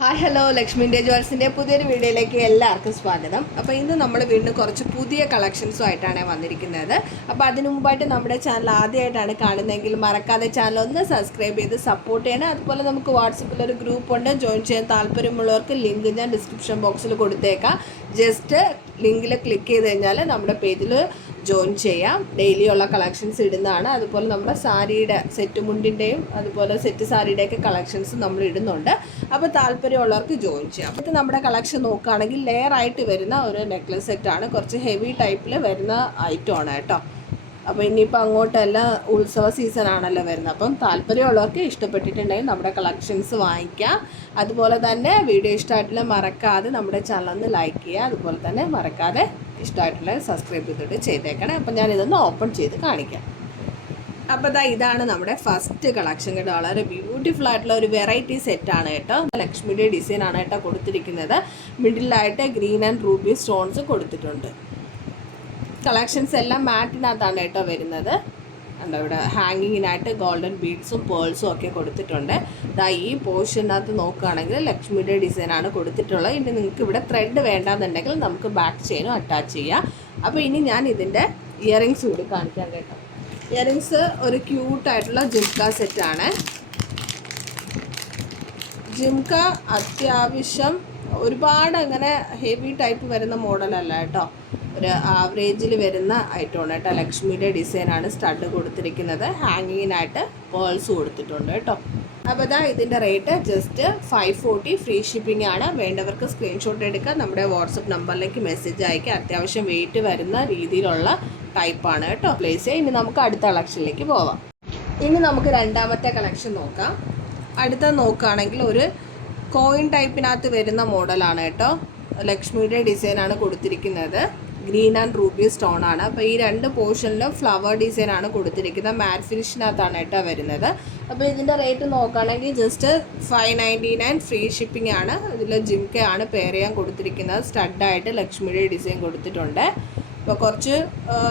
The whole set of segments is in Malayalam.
ഹായ് ഹലോ ലക്ഷ്മി ഇന്ത്യ ജ്വൽസിൻ്റെ പുതിയൊരു വീഡിയോയിലേക്ക് എല്ലാവർക്കും സ്വാഗതം. അപ്പോൾ ഇന്ന് നമ്മൾ വീണ്ടും കുറച്ച് പുതിയ കളക്ഷൻസുമായിട്ടാണ് വന്നിരിക്കുന്നത്. അപ്പോൾ അതിനു മുമ്പായിട്ട് നമ്മുടെ ചാനൽ ആദ്യമായിട്ടാണ് കാണുന്നതെങ്കിൽ മറക്കാതെ ചാനൽ ഒന്ന് സബ്സ്ക്രൈബ് ചെയ്ത് സപ്പോർട്ട് ചെയ്യണം. അതുപോലെ നമുക്ക് വാട്സപ്പിൽ ഒരു ഗ്രൂപ്പുണ്ട്, ജോയിൻ ചെയ്യാൻ താല്പര്യമുള്ളവർക്ക് ലിങ്ക് ഞാൻ ഡിസ്ക്രിപ്ഷൻ ബോക്സിൽ കൊടുത്തേക്കാം. ജസ്റ്റ് ലിങ്കിൽ ക്ലിക്ക് ചെയ്ത് കഴിഞ്ഞാൽ നമ്മുടെ പേജിൽ ജോയിൻ ചെയ്യാം. ഡെയിലി ഉള്ള കളക്ഷൻസ് ഇടുന്നതാണ്. അതുപോലെ നമ്മുടെ സാരിയുടെ സെറ്റ് മുണ്ടിൻ്റെയും അതുപോലെ സെറ്റ് സാരിയുടെയൊക്കെ കളക്ഷൻസ് നമ്മൾ ഇടുന്നുണ്ട്. അപ്പോൾ താല്പര്യമുള്ളവർക്ക് ജോയിൻ ചെയ്യാം. അപ്പോൾ നമ്മുടെ കളക്ഷൻ നോക്കുകയാണെങ്കിൽ ലെയർ ആയിട്ട് വരുന്ന ഒരു നെക്ലസ് സെറ്റാണ്. കുറച്ച് ഹെവി ടൈപ്പിൽ വരുന്ന ഐറ്റമാണ് കേട്ടോ. അപ്പോൾ ഇനിയിപ്പോൾ അങ്ങോട്ടെല്ലാം ഉത്സവ സീസൺ ആണല്ലോ വരുന്നത്. അപ്പം താല്പര്യമുള്ളവർക്ക് ഇഷ്ടപ്പെട്ടിട്ടുണ്ടെങ്കിൽ നമ്മുടെ കളക്ഷൻസ് വാങ്ങിക്കാം. അതുപോലെ തന്നെ വീഡിയോ ഇഷ്ടമായിട്ടുള്ള മറക്കാതെ നമ്മുടെ ചാനൽ ഒന്ന് ലൈക്ക് ചെയ്യുക. അതുപോലെ തന്നെ മറക്കാതെ ഇഷ്ടമായിട്ടുള്ള സബ്സ്ക്രൈബ് ചെയ്തേക്കണം. അപ്പം ഞാനിതൊന്ന് ഓപ്പൺ ചെയ്ത് കാണിക്കാം. അപ്പോൾ ഇതാണ് നമ്മുടെ ഫസ്റ്റ് കളക്ഷൻ കേട്ടോ. വളരെ ബ്യൂട്ടിഫുൾ ആയിട്ടുള്ള ഒരു വെറൈറ്റി സെറ്റാണ് കേട്ടോ. ലക്ഷ്മിയുടെ ഡിസൈനാണ് കേട്ടോ കൊടുത്തിരിക്കുന്നത്. മിഡിലായിട്ട് ഗ്രീൻ ആൻഡ് റൂബി സ്റ്റോൺസ് കൊടുത്തിട്ടുണ്ട്. കളക്ഷൻസ് എല്ലാം മാറ്റിനകത്താണ് കേട്ടോ വരുന്നത്. എന്താ ഇവിടെ ഹാങ്ങിങ്ങിനായിട്ട് ഗോൾഡൻ ബീഡ്സും പേൾസും ഒക്കെ കൊടുത്തിട്ടുണ്ട്. ഈ പോർഷനകത്ത് നോക്കുകയാണെങ്കിൽ ലക്ഷ്മിയുടെ ഡിസൈനാണ് കൊടുത്തിട്ടുള്ളത്. ഇനി നിങ്ങൾക്ക് ഇവിടെ ത്രെഡ് വേണ്ടാന്നുണ്ടെങ്കിൽ നമുക്ക് ബാക്ക് ചെയിനും അറ്റാച്ച് ചെയ്യാം. അപ്പോൾ ഇനി ഞാൻ ഇതിൻ്റെ ഇയറിങ്സ് കൂടി കാണിക്കാം കേട്ടോ. ഇയറിങ്സ് ഒരു ക്യൂട്ടായിട്ടുള്ള ജിംക സെറ്റാണ്. ജിംക അത്യാവശ്യം ഒരുപാട് അങ്ങനെ ഹെവി ടൈപ്പ് വരുന്ന മോഡലല്ല കേട്ടോ. ഒരു ആവറേജിൽ വരുന്ന ഐറ്റമാണ് കേട്ടോ. ലക്ഷ്മിയുടെ ഡിസൈനാണ് സ്റ്റഡ് കൊടുത്തിരിക്കുന്നത്. ഹാങ്ങിങ്ങിനായിട്ട് പേൾസ് കൊടുത്തിട്ടുണ്ട് കേട്ടോ. അപ്പോൾ ഇതിൻ്റെ റേറ്റ് ജസ്റ്റ് 540 ഫ്രീ ഷിപ്പിംഗ് ആണ്. വേണ്ടവർക്ക് സ്ക്രീൻഷോട്ട് എടുക്കുക, നമ്മുടെ വാട്സപ്പ് നമ്പറിലേക്ക് മെസ്സേജ് അയക്കുക. അത്യാവശ്യം വെയിറ്റ് വരുന്ന രീതിയിലുള്ള ടൈപ്പാണ് കേട്ടോ. പ്ലേസ് ഇനി നമുക്ക് അടുത്ത കളക്ഷനിലേക്ക് പോവാം. ഇനി നമുക്ക് രണ്ടാമത്തെ കളക്ഷൻ നോക്കാം. അടുത്ത നോക്കുകയാണെങ്കിൽ ഒരു കോയിൻ ടൈപ്പിനകത്ത് വരുന്ന മോഡലാണ് കേട്ടോ. ലക്ഷ്മിയുടെ ഡിസൈനാണ് കൊടുത്തിരിക്കുന്നത്. ഗ്രീൻ ആൻഡ് റൂബി സ്റ്റോൺ ആണ്. അപ്പോൾ ഈ രണ്ട് പോർഷനിലും ഫ്ലവർ ഡിസൈനാണ് കൊടുത്തിരിക്കുന്നത്. മാറ്റ് ഫിനിഷിനകത്താണ് കേട്ടോ വരുന്നത്. അപ്പോൾ ഇതിൻ്റെ റേറ്റ് നോക്കുകയാണെങ്കിൽ ജസ്റ്റ് 599 ഫ്രീ ഷിപ്പിംഗ് ആണ്. ഇതിൽ ജിംകയാണ് പെയർ ചെയ്യാൻ കൊടുത്തിരിക്കുന്നത്. സ്റ്റഡായിട്ട് ലക്ഷ്മിയുടെ ഡിസൈൻ കൊടുത്തിട്ടുണ്ട്. അപ്പോൾ കുറച്ച്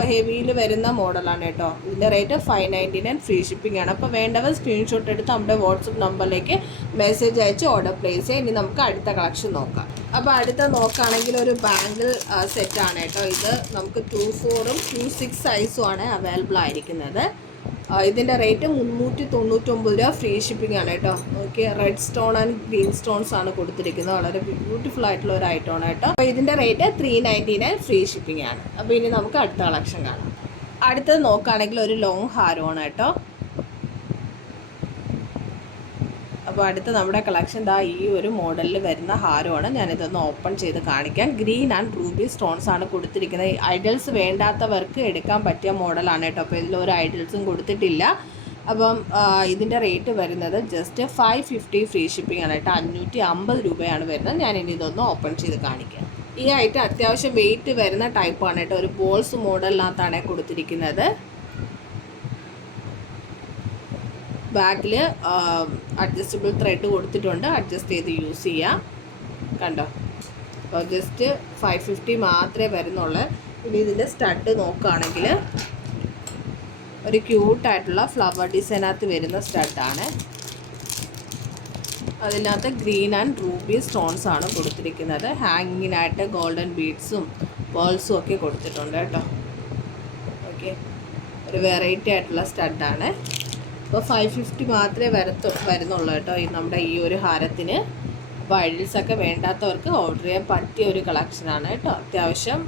ഹെവിയിൽ വരുന്ന മോഡലാണ് കേട്ടോ. ഇതിൻ്റെ റേറ്റ് 599 ഫ്രീ ഷിപ്പിംഗ് ആണ്. അപ്പോൾ വേണ്ടവർ സ്ക്രീൻഷോട്ട് എടുത്ത് നമ്മുടെ വാട്സപ്പ് നമ്പറിലേക്ക് മെസ്സേജ് അയച്ച് ഓർഡർ പ്ലേസ് ചെയ്യാം. ഇനി നമുക്ക് അടുത്ത കളക്ഷൻ നോക്കാം. അപ്പോൾ അടുത്ത നോക്കുകയാണെങ്കിൽ ഒരു ബാംഗിൾ സെറ്റാണ് കേട്ടോ. ഇത് നമുക്ക് 24ഉം 26 സൈസും ആണ് അവൈലബിൾ ആയിരിക്കുന്നത്. ഇതിൻ്റെ റേറ്റ് 399 രൂപ ഫ്രീ ഷിപ്പിംഗ് ആണ് കേട്ടോ. Okay, red stone and green stones ആണ് കൊടുത്തിരിക്കുന്നത്. വളരെ ബ്യൂട്ടിഫുൾ ആയിട്ടുള്ള ഒരു ഐറ്റമാണ് കേട്ടോ. അപ്പോൾ ഇതിൻ്റെ റേറ്റ് 399 ഫ്രീ ഷിപ്പിംഗ് ആണ്. അപ്പോൾ ഇനി നമുക്ക് അടുത്ത കളക്ഷൻ കാണാം. അടുത്തത് നോക്കുകയാണെങ്കിൽ ഒരു ലോങ് ഹാരമാണ് കേട്ടോ. അപ്പോൾ അടുത്ത നമ്മുടെ കളക്ഷൻ ഈ ഒരു മോഡലിൽ വരുന്ന ഹാരമാണ്. ഞാനിതൊന്ന് ഓപ്പൺ ചെയ്ത് കാണിക്കാൻ. ഗ്രീൻ ആൻഡ് റൂബി സ്റ്റോൺസ് ആണ് കൊടുത്തിരിക്കുന്നത്. ഐഡൽസ് വേണ്ടാത്തവർക്ക് എടുക്കാൻ പറ്റിയ മോഡലാണ് കേട്ടോ. അപ്പോൾ ഇതിലൊരു ഐഡൽസും കൊടുത്തിട്ടില്ല. അപ്പം ഇതിൻ്റെ റേറ്റ് വരുന്നത് ജസ്റ്റ് 550 ഫ്രീ ഷിപ്പിംഗ് ആണ് കേട്ടോ. 550 രൂപയാണ് വരുന്നത്. ഞാനിനി ഇതൊന്ന് ഓപ്പൺ ചെയ്ത് കാണിക്കാം. ഈ ഐറ്റം അത്യാവശ്യം വെയിറ്റ് വരുന്ന ടൈപ്പാണ് കേട്ടോ. ഒരു ബോൾസ് മോഡലിനകത്താണ് കൊടുത്തിരിക്കുന്നത്. ബാക്കിൽ അഡ്ജസ്റ്റബിൾ ത്രെഡ് കൊടുത്തിട്ടുണ്ട്. അഡ്ജസ്റ്റ് ചെയ്ത് യൂസ് ചെയ്യാം. കണ്ടോ, അപ്പോൾ ജസ്റ്റ് 550 മാത്രമേ വരുന്നുള്ളൂ. ഇനി ഇതിൻ്റെ സ്റ്റഡ് നോക്കുകയാണെങ്കിൽ ഒരു ക്യൂട്ടായിട്ടുള്ള ഫ്ലവർ ഡിസൈനകത്ത് വരുന്ന സ്റ്റഡാണ്. അതിനകത്ത് ഗ്രീൻ ആൻഡ് റൂബി സ്റ്റോൺസ് ആണ് കൊടുത്തിരിക്കുന്നത്. ഹാങ്ങിങ്ങിനായിട്ട് ഗോൾഡൻ ബീഡ്സും പേൾസും ഒക്കെ കൊടുത്തിട്ടുണ്ട് കേട്ടോ. ഓക്കെ, ഒരു വെറൈറ്റി ആയിട്ടുള്ള സ്റ്റഡാണ്. അപ്പോൾ 550 മാത്രമേ വരുന്നുള്ളൂ കേട്ടോ നമ്മുടെ ഈ ഒരു ഹാരത്തിന്. അപ്പോൾ ഐഡിൽസൊക്കെ വേണ്ടാത്തവർക്ക് ഓർഡർ ചെയ്യാൻ പറ്റിയ ഒരു കളക്ഷനാണ് കേട്ടോ. അത്യാവശ്യം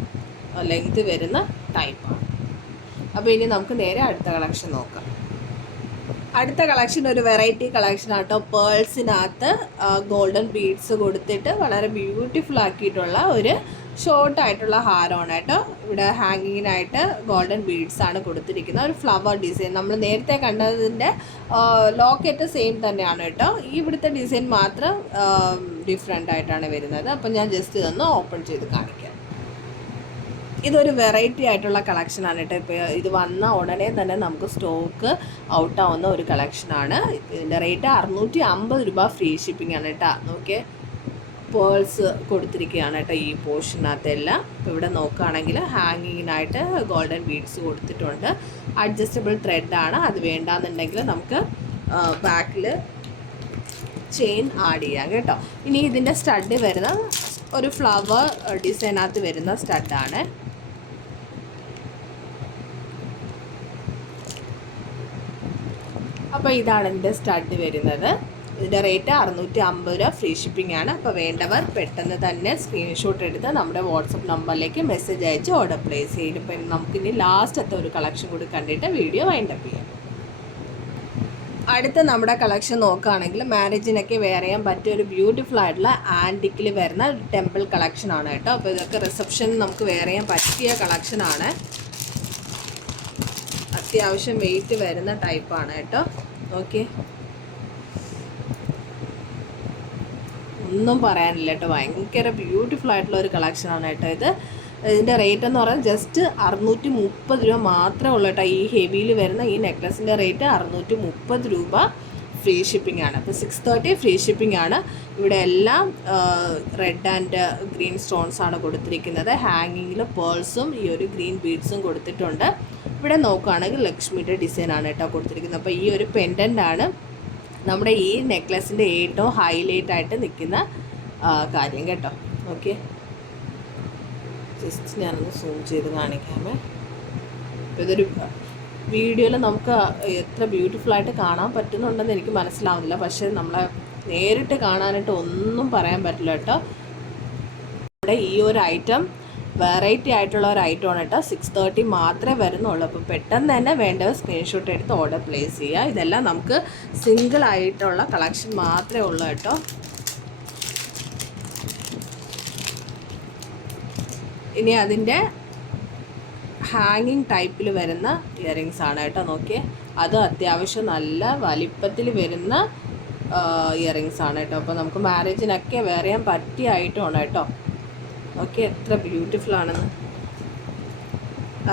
ലെങ്ത് വരുന്ന ടൈപ്പാണ്. അപ്പോൾ ഇനി നമുക്ക് നേരെ അടുത്ത കളക്ഷൻ നോക്കാം. അടുത്ത കളക്ഷൻ ഒരു വെറൈറ്റി കളക്ഷൻ ആട്ടോ. പേൾസിനകത്ത് ഗോൾഡൻ ബീഡ്സ് കൊടുത്തിട്ട് വളരെ ബ്യൂട്ടിഫുൾ ആക്കിയിട്ടുള്ള ഒരു ഷോർട്ടായിട്ടുള്ള ഹാരമാണ് കേട്ടോ. ഇവിടെ ഹാങ്ങിങ്ങിനായിട്ട് ഗോൾഡൻ ബീഡ്സ് ആണ് കൊടുത്തിരിക്കുന്നത്. ഒരു ഫ്ലവർ ഡിസൈൻ നമ്മൾ നേരത്തെ കണ്ടതിൻ്റെ ലോക്കറ്റ് സെയിം തന്നെയാണ് കേട്ടോ. ഇവിടുത്തെ ഡിസൈൻ മാത്രം ഡിഫറെൻ്റ് ആയിട്ടാണ് വരുന്നത്. അപ്പം ഞാൻ ജസ്റ്റ് ഇതൊന്ന് ഓപ്പൺ ചെയ്ത് കാണിക്കാം. ഇതൊരു വെറൈറ്റി ആയിട്ടുള്ള കളക്ഷനാണ് കേട്ടോ. ഇപ്പോൾ ഇത് വന്ന ഉടനെ തന്നെ നമുക്ക് സ്റ്റോക്ക് ഔട്ടാവുന്ന ഒരു കളക്ഷനാണ്. ഇതിൻ്റെ റേറ്റ് 650 രൂപ ഫ്രീ ഷിപ്പിംഗ് ആണ് കേട്ടോ. ഓക്കെ, പേൾസ് കൊടുത്തിരിക്കുകയാണ് കേട്ടോ ഈ പോർഷനകത്തെല്ലാം. ഇപ്പോൾ ഇവിടെ നോക്കുകയാണെങ്കിൽ ഹാങ്ങിങ്ങിനായിട്ട് ഗോൾഡൻ ബീഡ്സ് കൊടുത്തിട്ടുണ്ട്. അഡ്ജസ്റ്റബിൾ ത്രെഡാണ്. അത് വേണ്ടാന്നുണ്ടെങ്കിൽ നമുക്ക് ബാക്കിൽ ചെയിൻ ആഡ് ചെയ്യാം കേട്ടോ. ഇനി ഇതിൻ്റെ സ്റ്റഡ് വരുന്ന ഒരു ഫ്ലവർ ഡിസൈനകത്ത് വരുന്ന സ്റ്റഡാണ്. അപ്പോൾ ഇതാണ് ഇതിൻ്റെ സ്റ്റഡ് വരുന്നത്. ഇതിൻ്റെ റേറ്റ് 650 രൂപ, ഫ്രീ ഷിപ്പിംഗ് ആണ്. അപ്പോൾ വേണ്ടവർ പെട്ടെന്ന് തന്നെ സ്ക്രീൻഷോട്ട് എടുത്ത് നമ്മുടെ വാട്സപ്പ് നമ്പറിലേക്ക് മെസ്സേജ് അയച്ച് ഓർഡർ പ്ലേസ് ചെയ്യും. ഇപ്പം നമുക്കിനി ലാസ്റ്റത്തെ ഒരു കളക്ഷൻ കൂടി കണ്ടിട്ട് വീഡിയോ വൈൻഡപ്പ് ചെയ്യാം. അടുത്ത നമ്മുടെ കളക്ഷൻ നോക്കുകയാണെങ്കിൽ മാരേജിനൊക്കെ വെയർ ചെയ്യാൻ പറ്റിയ ഒരു ബ്യൂട്ടിഫുൾ ആയിട്ടുള്ള ആൻറ്റിക്കിൽ വരുന്ന ഒരു ടെമ്പിൾ കളക്ഷനാണ് കേട്ടോ. അപ്പോൾ ഇതൊക്കെ റിസപ്ഷൻ നമുക്ക് വെയർ ചെയ്യാൻ പറ്റിയ കളക്ഷനാണ്. അത്യാവശ്യം വെയിറ്റ് വരുന്ന ടൈപ്പാണ് കേട്ടോ. ഓക്കെ, ഒന്നും പറയാനില്ല കേട്ടോ, ഭയങ്കര ബ്യൂട്ടിഫുൾ ആയിട്ടുള്ള ഒരു കളക്ഷനാണ് കേട്ടോ ഇത്. ഇതിൻ്റെ റേറ്റ് എന്ന് പറയുന്നത് ജസ്റ്റ് 630 രൂപ മാത്രമേ ഉള്ളൂ കേട്ടോ. ഈ ഹെവിയിൽ വരുന്ന ഈ നെക്ലസിൻ്റെ റേറ്റ് 630 രൂപ, ഫ്രീ ഷിപ്പിംഗ് ആണ്. അപ്പോൾ 630 ഫ്രീ ഷിപ്പിംഗ് ആണ്. ഇവിടെ എല്ലാം റെഡ് ആൻഡ് ഗ്രീൻ സ്റ്റോൺസ് ആണ് കൊടുത്തിരിക്കുന്നത്. ഹാങ്ങിങ്ങിൽ പേൾസും ഈ ഒരു ഗ്രീൻ ബീഡ്സും കൊടുത്തിട്ടുണ്ട്. ഇവിടെ നോക്കുകയാണെങ്കിൽ ലക്ഷ്മിയുടെ ഡിസൈനാണ് കേട്ടോ കൊടുത്തിരിക്കുന്നത്. അപ്പോൾ ഈ ഒരു പെൻഡൻ്റാണ് നമ്മുടെ ഈ നെക്ലസിൻ്റെ ഏറ്റവും ഹൈലൈറ്റ് ആയിട്ട് നിൽക്കുന്ന കാര്യം കേട്ടോ. ഓക്കെ, ജസ്റ്റ് ഞാനൊന്ന് സൂം ചെയ്ത് കാണിക്കാമേ. അപ്പോൾ ഇതൊരു വീഡിയോയിൽ നമുക്ക് എത്ര ബ്യൂട്ടിഫുള്ളായിട്ട് കാണാൻ പറ്റുന്നുണ്ടെന്ന് എനിക്ക് മനസ്സിലാവുന്നില്ല, പക്ഷേ നമ്മളെ നേരിട്ട് കാണാനായിട്ട് ഒന്നും പറയാൻ പറ്റില്ല കേട്ടോ. നമ്മുടെ ഈ ഒരു ഐറ്റം വെറൈറ്റി ആയിട്ടുള്ള ഒരു ഐറ്റമാണ് കേട്ടോ. 630 മാത്രമേ വരുന്നുള്ളൂ. അപ്പോൾ പെട്ടെന്ന് തന്നെ വേണ്ടത് സ്ക്രീൻഷോട്ട് എടുത്ത് ഓർഡർ പ്ലേസ് ചെയ്യുക. ഇതെല്ലാം നമുക്ക് സിംഗിൾ ആയിട്ടുള്ള കളക്ഷൻ മാത്രമേ ഉള്ളൂ കേട്ടോ. ഇനി അതിൻ്റെ ഹാങ്ങിങ് ടൈപ്പിൽ വരുന്ന ഇയറിങ്സ് ആണ് കേട്ടോ. നോക്കിയേ, അത് അത്യാവശ്യം നല്ല വലിപ്പത്തിൽ വരുന്ന ഇയറിങ്സ് ആണ് കേട്ടോ. അപ്പോൾ നമുക്ക് മാരേജിനൊക്കെ വെയർ ചെയ്യാൻ പറ്റിയ ഐറ്റമാണ് കേട്ടോ. ഓക്കെ, എത്ര ബ്യൂട്ടിഫുൾ ആണെന്ന്.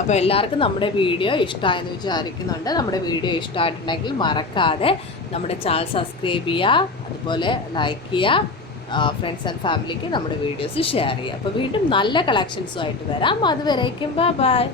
അപ്പോൾ എല്ലാവർക്കും നമ്മുടെ വീഡിയോ ഇഷ്ടമായെന്ന് വിചാരിക്കുന്നുണ്ട്. നമ്മുടെ വീഡിയോ ഇഷ്ടമായിട്ടുണ്ടെങ്കിൽ മറക്കാതെ നമ്മുടെ ചാനൽ സബ്സ്ക്രൈബ് ചെയ്യുക, അതുപോലെ ലൈക്ക് ചെയ്യുക, ഫ്രണ്ട്സ് ആൻഡ് ഫാമിലിക്ക് നമ്മുടെ വീഡിയോസ് ഷെയർ ചെയ്യുക. അപ്പോൾ വീണ്ടും നല്ല കളക്ഷൻസുമായിട്ട് വരാം. അതുവരേക്കും ബൈ ബൈ.